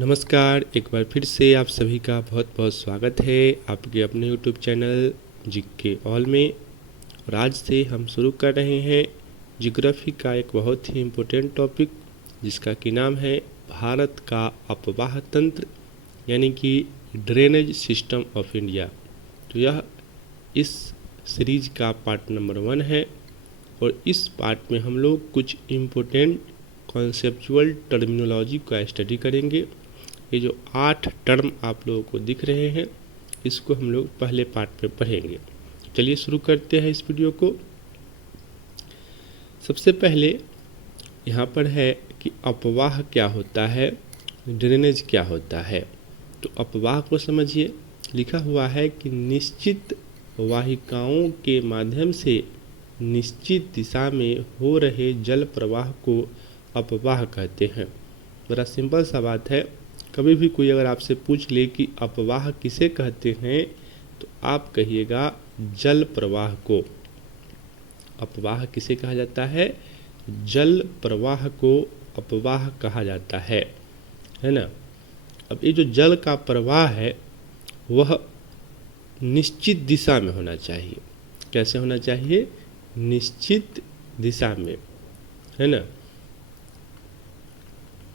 नमस्कार, एक बार फिर से आप सभी का बहुत बहुत स्वागत है आपके अपने यूट्यूब चैनल जीके ऑल में। और आज से हम शुरू कर रहे हैं ज्योग्राफी का एक बहुत ही इम्पोर्टेंट टॉपिक, जिसका कि नाम है भारत का अपवाह तंत्र, यानी कि ड्रेनेज सिस्टम ऑफ इंडिया। तो यह इस सीरीज का पार्ट नंबर 1 है और इस पार्ट में हम लोग कुछ इम्पोर्टेंट कॉन्सेप्चुअल टर्मिनोलॉजी का स्टडी करेंगे। ये जो 8 टर्म आप लोगों को दिख रहे हैं, इसको हम लोग पहले पार्ट में पढ़ेंगे। चलिए शुरू करते हैं इस वीडियो को। सबसे पहले यहाँ पर है कि अपवाह क्या होता है, ड्रेनेज क्या होता है। तो अपवाह को समझिए, लिखा हुआ है कि निश्चित वाहिकाओं के माध्यम से निश्चित दिशा में हो रहे जल प्रवाह को अपवाह कहते हैं। बड़ा सिंपल सा बात है। कभी भी कोई अगर आपसे पूछ ले कि अपवाह किसे कहते हैं, तो आप कहिएगा जल प्रवाह को। अपवाह किसे कहा जाता है? जल प्रवाह को अपवाह कहा जाता है ना। अब ये जो जल का प्रवाह है वह निश्चित दिशा में होना चाहिए। कैसे होना चाहिए? निश्चित दिशा में, है ना।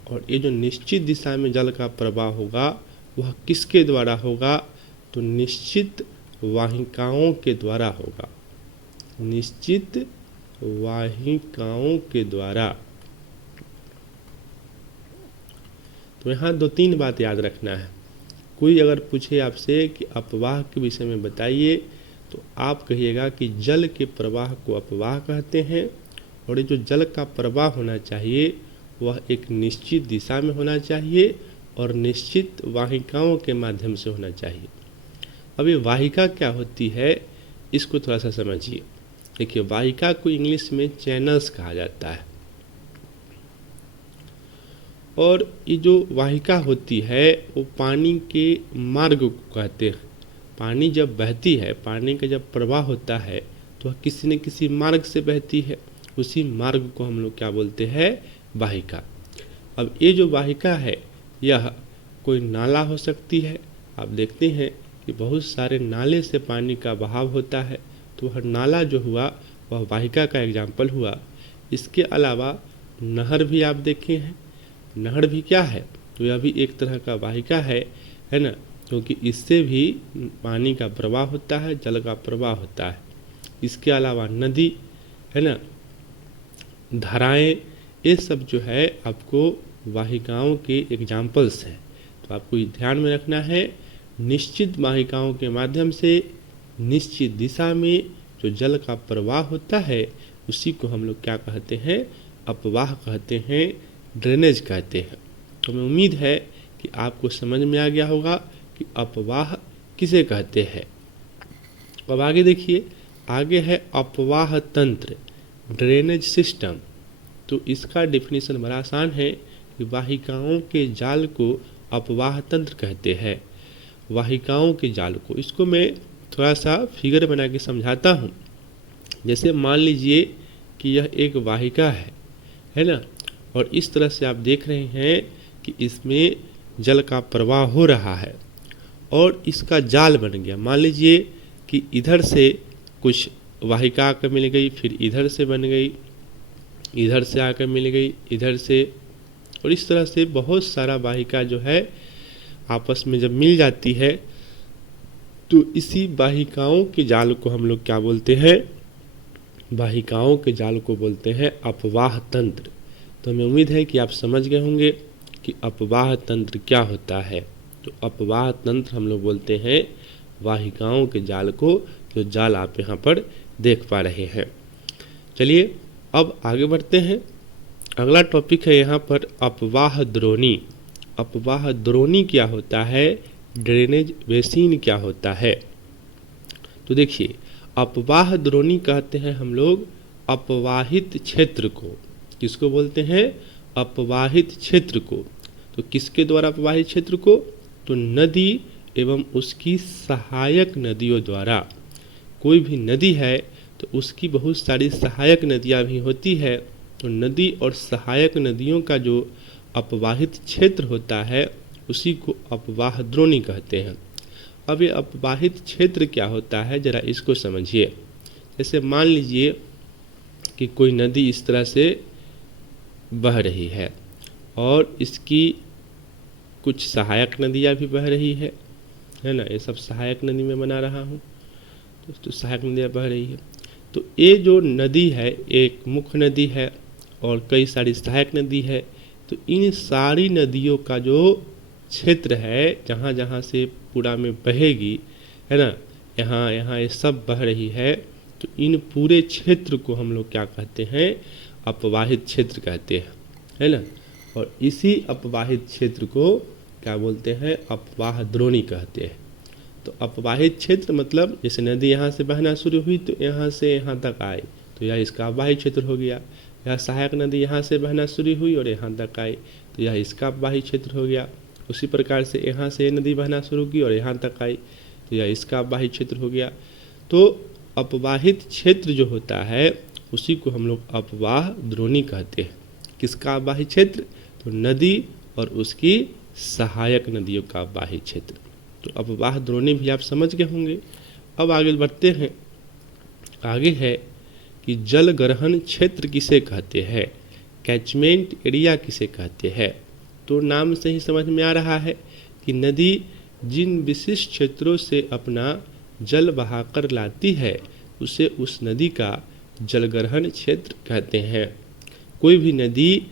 और ये जो निश्चित दिशा में जल का प्रवाह होगा वह किसके द्वारा होगा? तो निश्चित वाहिकाओं के द्वारा होगा। निश्चित वाहिकाओं के द्वारा। तो यहाँ 2-3 बात याद रखना है। कोई अगर पूछे आपसे कि अपवाह के विषय में बताइए, तो आप कहिएगा कि जल के प्रवाह को अपवाह कहते हैं। और ये जो जल का प्रवाह होना चाहिए वह एक निश्चित दिशा में होना चाहिए और निश्चित वाहिकाओं के माध्यम से होना चाहिए। अब ये वाहिका क्या होती है, इसको थोड़ा सा समझिए। देखिए, वाहिका को इंग्लिश में चैनल्स कहा जाता है। और ये जो वाहिका होती है वो पानी के मार्ग को कहते हैं। पानी जब बहती है, पानी का जब प्रवाह होता है, तो वह किसी न किसी मार्ग से बहती है। उसी मार्ग को हम लोग क्या बोलते हैं? वाहिका। अब ये जो वाहिका है यह कोई नाला हो सकती है। आप देखते हैं कि बहुत सारे नाले से पानी का बहाव होता है, तो वह नाला जो हुआ वह वाहिका का एग्जाम्पल हुआ। इसके अलावा नहर भी आप देखे हैं। नहर भी क्या है? तो यह भी एक तरह का वाहिका है ना, क्योंकि इससे भी पानी का प्रवाह होता है, जल का प्रवाह होता है। इसके अलावा नदी, है ना, धाराएं, ये सब जो है आपको वाहिकाओं के एग्जाम्पल्स हैं। तो आपको ध्यान में रखना है, निश्चित वाहिकाओं के माध्यम से निश्चित दिशा में जो जल का प्रवाह होता है उसी को हम लोग क्या कहते हैं? अपवाह कहते हैं, ड्रेनेज कहते हैं। तो हमें उम्मीद है कि आपको समझ में आ गया होगा कि अपवाह किसे कहते हैं। अब आगे देखिए, आगे है अपवाह तंत्र, ड्रेनेज सिस्टम। तो इसका डेफिनेशन बड़ा आसान है कि वाहिकाओं के जाल को अपवाह तंत्र कहते हैं। वाहिकाओं के जाल को, इसको मैं थोड़ा सा फिगर बना के समझाता हूँ। जैसे मान लीजिए कि यह एक वाहिका है ना, और इस तरह से आप देख रहे हैं कि इसमें जल का प्रवाह हो रहा है और इसका जाल बन गया। मान लीजिए कि इधर से कुछ वाहिका आकर मिल गई, फिर इधर से बन गई, इधर से आकर मिल गई, इधर से, और इस तरह से बहुत सारा वाहिका जो है आपस में जब मिल जाती है तो इसी वाहिकाओं के जाल को हम लोग क्या बोलते हैं? वाहिकाओं के जाल को बोलते हैं अपवाह तंत्र। तो हमें उम्मीद है कि आप समझ गए होंगे कि अपवाह तंत्र क्या होता है। तो अपवाह तंत्र हम लोग बोलते हैं वाहिकाओं के जाल को, जो जाल आप यहाँ पर देख पा रहे हैं। चलिए अब आगे बढ़ते हैं। अगला टॉपिक है यहाँ पर अपवाह द्रोणी। अपवाह द्रोणी क्या होता है? ड्रेनेज बेसिन क्या होता है? तो देखिए, अपवाह द्रोणी कहते हैं हम लोग अपवाहित क्षेत्र को। किसको बोलते हैं? अपवाहित क्षेत्र को। तो किसके द्वारा अपवाहित क्षेत्र को? तो नदी एवं उसकी सहायक नदियों द्वारा। कोई भी नदी है तो उसकी बहुत सारी सहायक नदियाँ भी होती है। तो नदी और सहायक नदियों का जो अपवाहित क्षेत्र होता है उसी को अपवाह द्रोणी कहते हैं। अब ये अपवाहित क्षेत्र क्या होता है, ज़रा इसको समझिए। जैसे मान लीजिए कि कोई नदी इस तरह से बह रही है और इसकी कुछ सहायक नदियाँ भी बह रही है ना। ये सब सहायक नदी में बना रहा हूँ, तो सहायक नदियाँ बह रही है। तो ये जो नदी है एक मुख्य नदी है और कई सारी सहायक नदी है। तो इन सारी नदियों का जो क्षेत्र है जहाँ जहाँ से पूरा में बहेगी, है ना, यहाँ यहाँ ये सब बह रही है, तो इन पूरे क्षेत्र को हम लोग क्या कहते हैं, अपवाहित क्षेत्र कहते हैं, है ना। और इसी अपवाहित क्षेत्र को क्या बोलते हैं, अपवाह द्रोणी कहते हैं। तो अपवाहित क्षेत्र मतलब जैसे नदी यहाँ से बहना शुरू हुई तो यहाँ से यहाँ तक आई, तो यह इसका अपवाहित क्षेत्र हो गया। यह सहायक नदी यहाँ से बहना शुरू हुई और यहाँ तक आई, तो यह इसका अपवाहित क्षेत्र हो गया। उसी प्रकार से यहाँ से नदी बहना शुरू की और यहाँ तक आई, तो यह इसका अपवाहित क्षेत्र हो गया। तो अपवाहित क्षेत्र जो होता है उसी को हम लोग अपवाह द्रोणी कहते हैं। किसका अपवाहित क्षेत्र, तो नदी और उसकी सहायक नदियों का अपवाहित क्षेत्र। तो अपवाह द्रोणी भी आप समझ गए होंगे। अब आगे बढ़ते हैं। आगे है कि जल ग्रहण क्षेत्र किसे कहते हैं, कैचमेंट एरिया किसे कहते हैं। तो नाम से ही समझ में आ रहा है कि नदी जिन विशिष्ट क्षेत्रों से अपना जल बहाकर लाती है उसे उस नदी का जलग्रहण क्षेत्र कहते हैं। कोई भी नदी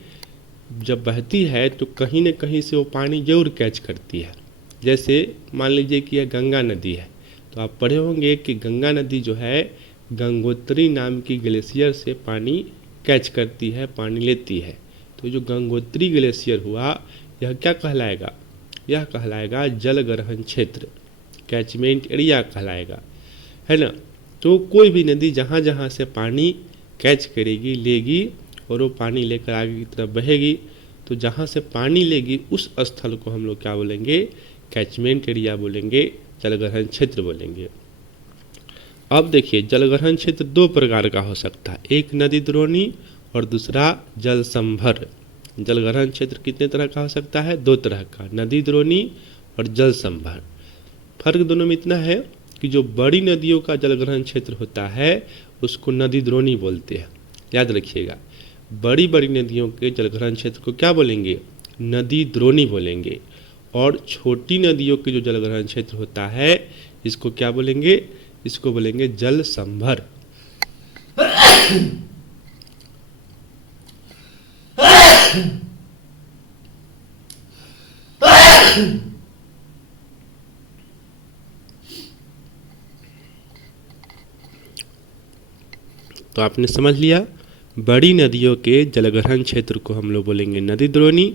जब बहती है तो कहीं न कहीं से वो पानी जरूर कैच करती है। जैसे मान लीजिए कि यह गंगा नदी है, तो आप पढ़े होंगे कि गंगा नदी जो है गंगोत्री नाम की ग्लेशियर से पानी कैच करती है, पानी लेती है। तो जो गंगोत्री ग्लेशियर हुआ यह क्या कहलाएगा, यह कहलाएगा जल ग्रहण क्षेत्र, कैचमेंट एरिया कहलाएगा, है ना। तो कोई भी नदी जहाँ जहाँ से पानी कैच करेगी, लेगी और वो पानी लेकर आगे की तरफ बहेगी, तो जहाँ से पानी लेगी उस स्थल को हम लोग क्या बोलेंगे, कैचमेंट एरिया बोलेंगे, जलग्रहण क्षेत्र बोलेंगे। अब देखिए जलग्रहण क्षेत्र दो प्रकार का हो सकता है, एक नदी द्रोणी और दूसरा जल संभर। जलग्रहण क्षेत्र कितने तरह का हो सकता है, दो तरह का, नदी द्रोणी और जल संभर। फर्क दोनों में इतना है कि जो बड़ी नदियों का जलग्रहण क्षेत्र होता है उसको नदी द्रोणी बोलते हैं, याद रखिएगा। बड़ी बड़ी नदियों के जलग्रहण क्षेत्र को क्या बोलेंगे, नदी द्रोणी बोलेंगे। और छोटी नदियों के जो जलग्रहण क्षेत्र होता है इसको क्या बोलेंगे, इसको बोलेंगे जल संभर। तो आपने समझ लिया, बड़ी नदियों के जलग्रहण क्षेत्र को हम लोग बोलेंगे नदी द्रोणी,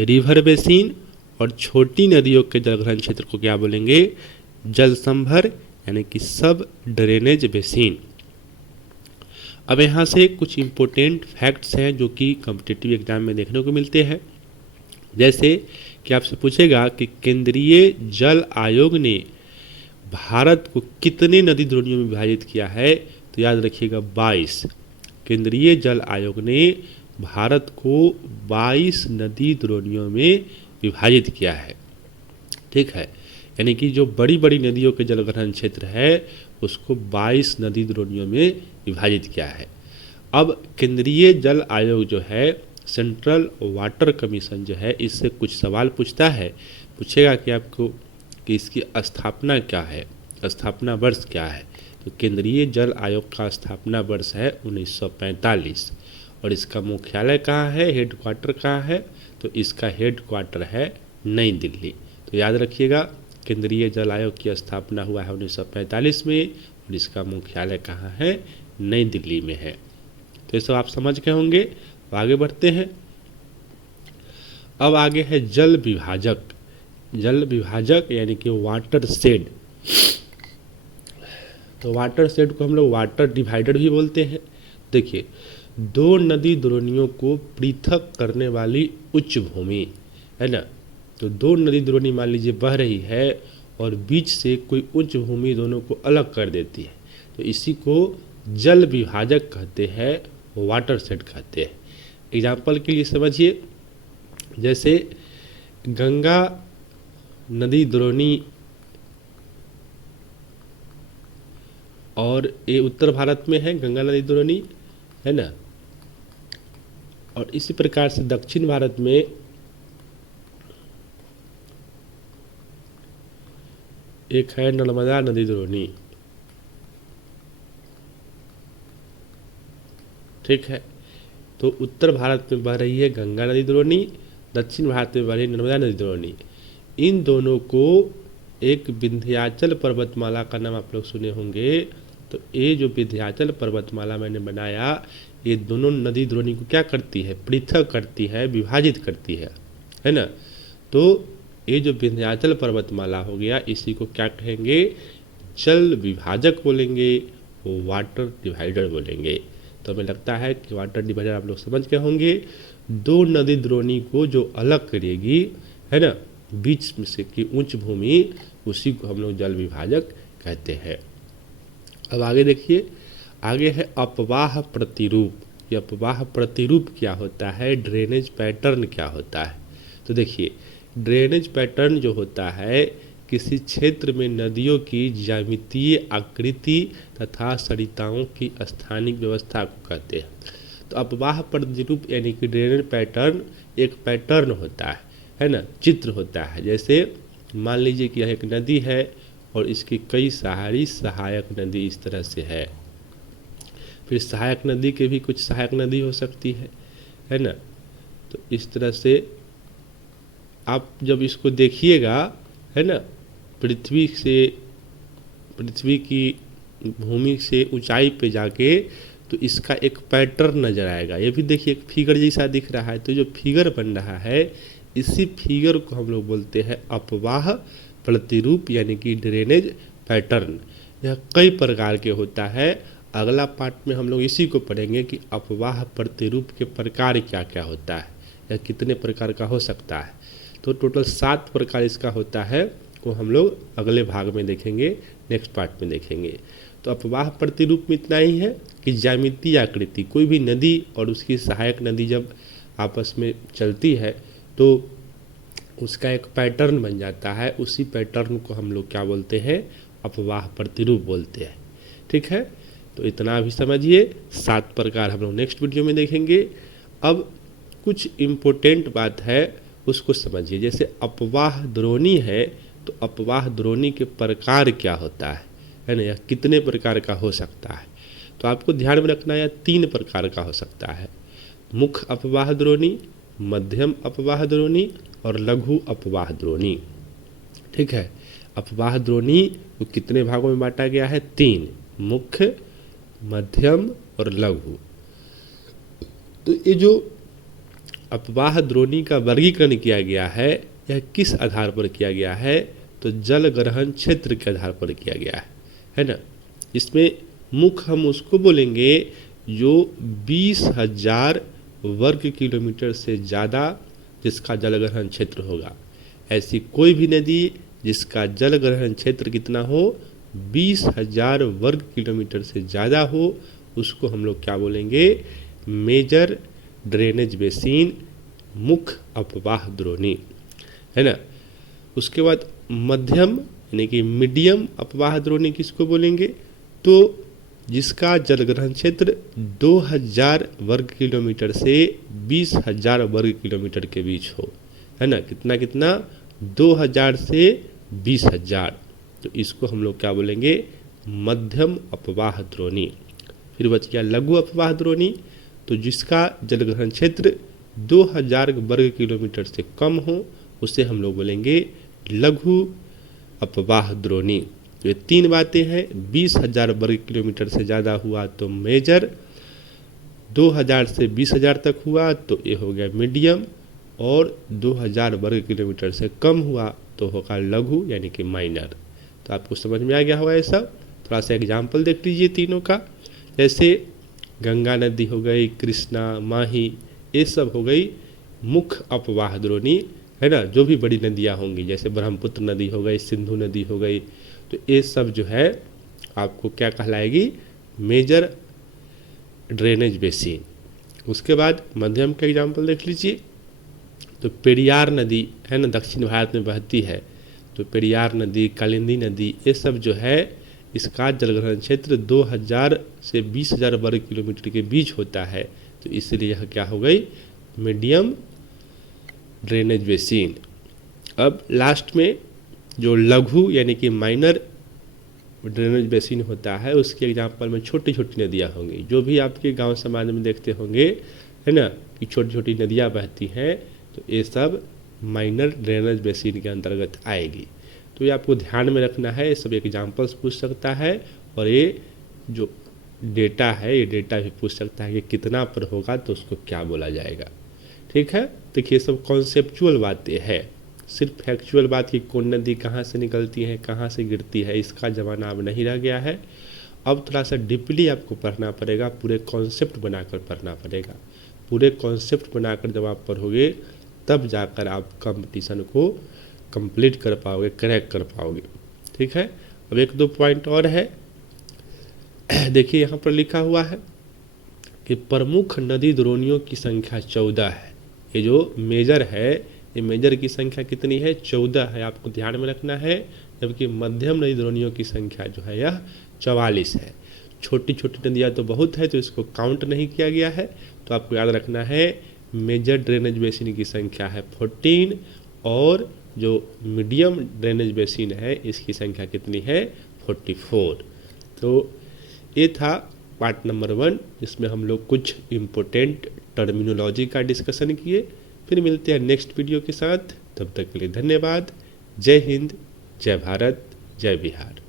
रिवर बेसिन, और छोटी नदियों के जलग्रहण क्षेत्र को क्या बोलेंगे, जल संभर, यानी कि सब ड्रेनेज बेसिन। अब यहाँ से कुछ इम्पोर्टेंट फैक्ट्स हैं जो कि कॉम्पिटिटिव एग्जाम में देखने को मिलते हैं। जैसे कि आपसे पूछेगा कि केंद्रीय जल आयोग ने भारत को कितने नदी द्रोणियों में विभाजित किया है, तो याद रखिएगा 22। केंद्रीय जल आयोग ने भारत को 22 नदी द्रोणियों में विभाजित किया है, ठीक है। यानी कि जो बड़ी बड़ी नदियों के जलग्रहण क्षेत्र है उसको 22 नदी द्रोणियों में विभाजित किया है। अब केंद्रीय जल आयोग जो है, सेंट्रल वाटर कमीशन जो है, इससे कुछ सवाल पूछता है, पूछेगा कि आपको कि इसकी स्थापना क्या है, स्थापना वर्ष क्या है। तो केंद्रीय जल आयोग का स्थापना वर्ष है 1945 और इसका मुख्यालय कहाँ है, हेड क्वार्टर कहाँ है, तो इसका हेड क्वार्टर है नई दिल्ली। तो याद रखिएगा केंद्रीय जल आयोग की स्थापना हुआ है 1945 में और इसका मुख्यालय कहाँ है, नई दिल्ली में है। तो ये सब आप समझ गए होंगे। तो आगे बढ़ते हैं। अब आगे है जल विभाजक। जल विभाजक यानी कि वाटर शेड। तो वाटर शेड को हम लोग वाटर डिवाइडर भी बोलते हैं। देखिए, दो नदी द्रोणियों को पृथक करने वाली उच्च भूमि, है ना। तो दो नदी द्रोणी मान लीजिए बह रही है और बीच से कोई उच्च भूमि दोनों को अलग कर देती है, तो इसी को जल विभाजक कहते हैं, वाटर शेड कहते हैं। एग्जाम्पल के लिए समझिए, जैसे गंगा नदी द्रोणी और ये उत्तर भारत में है गंगा नदी द्रोणी, है ना। और इसी प्रकार से दक्षिण भारत में एक है नर्मदा नदी द्रोणी। ठीक है, तो उत्तर भारत में बह रही है गंगा नदी द्रोणी, दक्षिण भारत में बह रही है नर्मदा नदी द्रोणी। इन दोनों को एक विंध्याचल पर्वतमाला का नाम आप लोग सुने होंगे। तो ये जो विंध्याचल पर्वतमाला मैंने बनाया, ये दोनों नदी द्रोणी को क्या करती है, पृथक करती है, विभाजित करती है ना। तो ये जो विंध्याचल पर्वतमाला हो गया, इसी को क्या कहेंगे, जल विभाजक बोलेंगे, वाटर डिवाइडर बोलेंगे। तो हमें लगता है कि वाटर डिवाइडर आप लोग समझ गए होंगे। दो नदी द्रोणी को जो अलग करेगी, है ना, बीच में से की उच्च भूमि, उसी को हम लोग जल विभाजक कहते हैं। अब आगे देखिए, आगे है अपवाह प्रतिरूप। ये अपवाह प्रतिरूप क्या होता है, ड्रेनेज पैटर्न क्या होता है। तो देखिए, ड्रेनेज पैटर्न जो होता है, किसी क्षेत्र में नदियों की ज्यामितीय आकृति तथा सरिताओं की स्थानिक व्यवस्था को कहते हैं। तो अपवाह प्रतिरूप यानी कि ड्रेनेज पैटर्न एक पैटर्न होता है ना, चित्र होता है। जैसे मान लीजिए कि यह एक नदी है और इसकी कई सारी सहायक नदी इस तरह से है। फिर सहायक नदी के भी कुछ सहायक नदी हो सकती है ना। तो इस तरह से आप जब इसको देखिएगा, है ना, पृथ्वी की भूमि से ऊंचाई पे जाके, तो इसका एक पैटर्न नजर आएगा। ये भी देखिए एक फिगर जैसा दिख रहा है। तो जो फिगर बन रहा है, इसी फिगर को हम लोग बोलते हैं अपवाह प्रतिरूप यानी कि ड्रेनेज पैटर्न। यह कई प्रकार के होता है। अगला पार्ट में हम लोग इसी को पढ़ेंगे कि अपवाह प्रतिरूप के प्रकार क्या क्या होता है, या कितने प्रकार का हो सकता है। तो टोटल 7 प्रकार इसका होता है, वो हम लोग अगले भाग में देखेंगे, नेक्स्ट पार्ट में देखेंगे। तो अपवाह प्रतिरूप में इतना ही है कि ज्यामितीय आकृति, कोई भी नदी और उसकी सहायक नदी जब आपस में चलती है तो उसका एक पैटर्न बन जाता है। उसी पैटर्न को हम लोग क्या बोलते हैं, अपवाह प्रतिरूप बोलते हैं। ठीक है, तो इतना भी समझिए। 7 प्रकार हम लोग नेक्स्ट वीडियो में देखेंगे। अब कुछ इम्पोर्टेंट बात है, उसको समझिए। जैसे अपवाह द्रोणी है, तो अपवाह द्रोणी के प्रकार क्या होता है ना, या कितने प्रकार का हो सकता है। तो आपको ध्यान में रखना है, 3 प्रकार का हो सकता है। मुख्य अपवाह द्रोणी, मध्यम अपवाह द्रोणी और लघु अपवाह द्रोणी। ठीक है, अपवाह द्रोणी को कितने भागों में बांटा गया है, 3, मुख्य, मध्यम और लघु। तो ये जो अपवाह द्रोणी का वर्गीकरण किया गया है, यह किस आधार पर किया गया है, तो जल ग्रहण क्षेत्र के आधार पर किया गया है ना। इसमें मुख्य हम उसको बोलेंगे जो 20,000 वर्ग किलोमीटर से ज़्यादा जिसका जल ग्रहण क्षेत्र होगा। ऐसी कोई भी नदी जिसका जल ग्रहण क्षेत्र कितना हो, 20,000 वर्ग किलोमीटर से ज़्यादा हो, उसको हम लोग क्या बोलेंगे, मेजर ड्रेनेज बेसिन, मुख्य अपवाह द्रोणी, है ना। उसके बाद मध्यम यानी कि मीडियम अपवाह द्रोणी किसको बोलेंगे, तो जिसका जल ग्रहण क्षेत्र 2,000 वर्ग किलोमीटर से 20,000 वर्ग किलोमीटर के बीच हो, है ना। कितना कितना, 2,000 से 20,000। तो इसको हम लोग क्या बोलेंगे, मध्यम अपवाह द्रोणी। फिर बच गया लघु अपवाह द्रोणी, तो जिसका जल ग्रहण क्षेत्र 2,000 वर्ग किलोमीटर से कम हो, उसे हम लोग बोलेंगे लघु अपवाह द्रोणी। तो ये 3 बातें हैं। 20,000 वर्ग किलोमीटर से ज़्यादा हुआ तो मेजर, 2,000 से 20,000 तक हुआ तो ये हो गया मीडियम, और 2,000 वर्ग किलोमीटर से कम हुआ तो होगा लघु यानी कि माइनर। तो आपको समझ में आ गया होगा ये सब। थोड़ा सा एग्जाम्पल देख लीजिए तीनों का। जैसे गंगा नदी हो गई, कृष्णा, माही, ये सब हो गई मुख्य अपवाह द्रोणी, है ना। जो भी बड़ी नदियाँ होंगी, जैसे ब्रह्मपुत्र नदी हो गई, सिंधु नदी हो गई, तो ये सब जो है आपको क्या कहलाएगी, मेजर ड्रेनेज बेसिन। उसके बाद मध्यम का एग्जाम्पल देख लीजिए। तो पेरियार नदी है ना, दक्षिण भारत में बहती है, तो पेरियार नदी, कालिंदी नदी, ये सब जो है इसका जलग्रहण क्षेत्र 2000 से 20,000 वर्ग किलोमीटर के बीच होता है। तो इसलिए यह क्या हो गई, मीडियम ड्रेनेज बेसिन। अब लास्ट में जो लघु यानी कि माइनर ड्रेनेज बेसिन होता है, उसके एग्जाम्पल में छोटी छोटी नदियाँ होंगी। जो भी आपके गांव समाज में देखते होंगे है ना कि छोटी छोटी नदियाँ बहती हैं, तो ये सब माइनर ड्रेनेज बेसिन के अंतर्गत आएगी। तो ये आपको ध्यान में रखना है, ये सब एग्जाम्पल्स पूछ सकता है, और ये जो डेटा है, ये डेटा भी पूछ सकता है कि कितना पर होगा तो उसको क्या बोला जाएगा। ठीक है, देखिए सब कॉन्सेप्चुअल बातें हैं, सिर्फ फैक्चुअल बात कि कौन नदी कहाँ से निकलती है, कहाँ से गिरती है, इसका ज़माना अब नहीं रह गया है। अब थोड़ा सा डीपली आपको पढ़ना पड़ेगा, पूरे कॉन्सेप्ट बनाकर पढ़ना पड़ेगा। पूरे कॉन्सेप्ट बनाकर जब आप पढ़ोगे तब जाकर आप कंपटीशन को कंप्लीट कर पाओगे, क्रैक कर पाओगे। ठीक है, अब एक दो पॉइंट और है। देखिए यहाँ पर लिखा हुआ है कि प्रमुख नदी द्रोणियों की संख्या 14 है। ये जो मेजर है, ये मेजर की संख्या कितनी है, 14 है, आपको ध्यान में रखना है। जबकि मध्यम नदी द्रोणियों की संख्या जो है यह 44 है। छोटी छोटी नदियाँ तो बहुत है, तो इसको काउंट नहीं किया गया है। तो आपको याद रखना है मेजर ड्रेनेज बेसिन की संख्या है 14, और जो मीडियम ड्रेनेज बेसिन है इसकी संख्या कितनी है, 44। तो ये था पार्ट नंबर 1, जिसमें हम लोग कुछ इम्पोर्टेंट टर्मिनोलॉजी का डिस्कशन किए। फिर मिलते हैं नेक्स्ट वीडियो के साथ, तब तक के लिए धन्यवाद। जय हिंद, जय भारत, जय बिहार।